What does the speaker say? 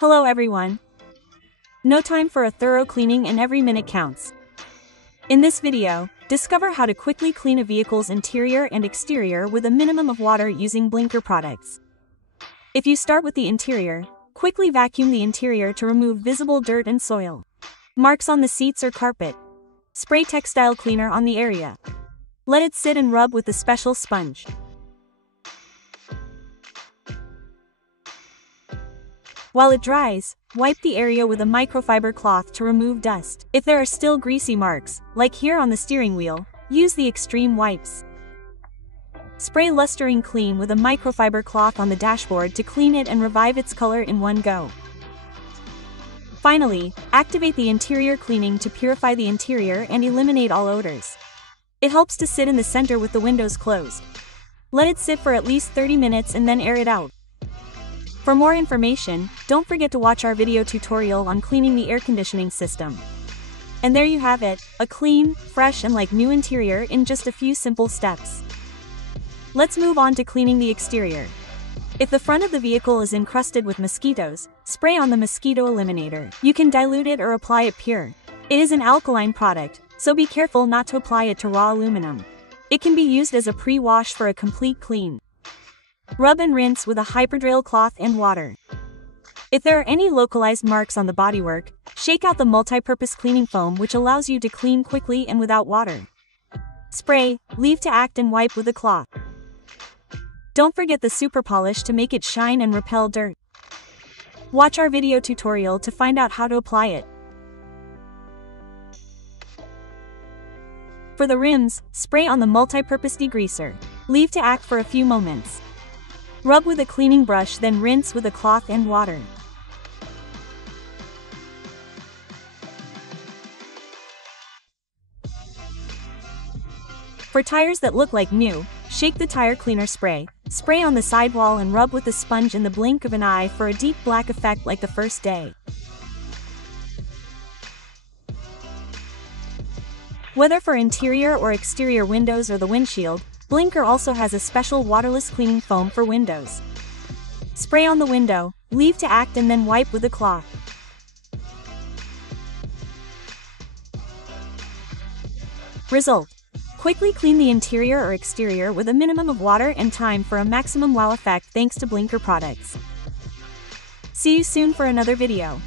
Hello everyone. No time for a thorough cleaning and every minute counts. In this video, discover how to quickly clean a vehicle's interior and exterior with a minimum of water using Blinker products. If you start with the interior, quickly vacuum the interior to remove visible dirt and soil. Marks on the seats or carpet. Spray textile cleaner on the area. Let it sit and rub with a special sponge. While it dries, wipe the area with a microfiber cloth to remove dust. If there are still greasy marks, like here on the steering wheel, use the extreme wipes. Spray Lustering Clean with a microfiber cloth on the dashboard to clean it and revive its color in one go. Finally, activate the interior cleaning to purify the interior and eliminate all odors. It helps to sit in the center with the windows closed. Let it sit for at least 30 minutes and then air it out. For more information, don't forget to watch our video tutorial on cleaning the air conditioning system. And there you have it, a clean, fresh and like new interior in just a few simple steps. Let's move on to cleaning the exterior. If the front of the vehicle is encrusted with mosquitoes, spray on the mosquito eliminator. You can dilute it or apply it pure. It is an alkaline product, so be careful not to apply it to raw aluminum. It can be used as a pre-wash for a complete clean. Rub and rinse with a Hyperdrill cloth and water. If there are any localized marks on the bodywork, shake out the multi-purpose cleaning foam which allows you to clean quickly and without water. Spray, leave to act and wipe with a cloth. Don't forget the super polish to make it shine and repel dirt. Watch our video tutorial to find out how to apply it. For the rims, spray on the multi-purpose degreaser. Leave to act for a few moments. Rub with a cleaning brush, then rinse with a cloth and water. For tires that look like new, shake the tire cleaner spray, spray on the sidewall and rub with a sponge in the blink of an eye for a deep black effect like the first day. Whether for interior or exterior windows or the windshield, Blinker also has a special waterless cleaning foam for windows. Spray on the window, leave to act and then wipe with a cloth. Result: quickly clean the interior or exterior with a minimum of water and time for a maximum wow effect thanks to Blinker products. See you soon for another video.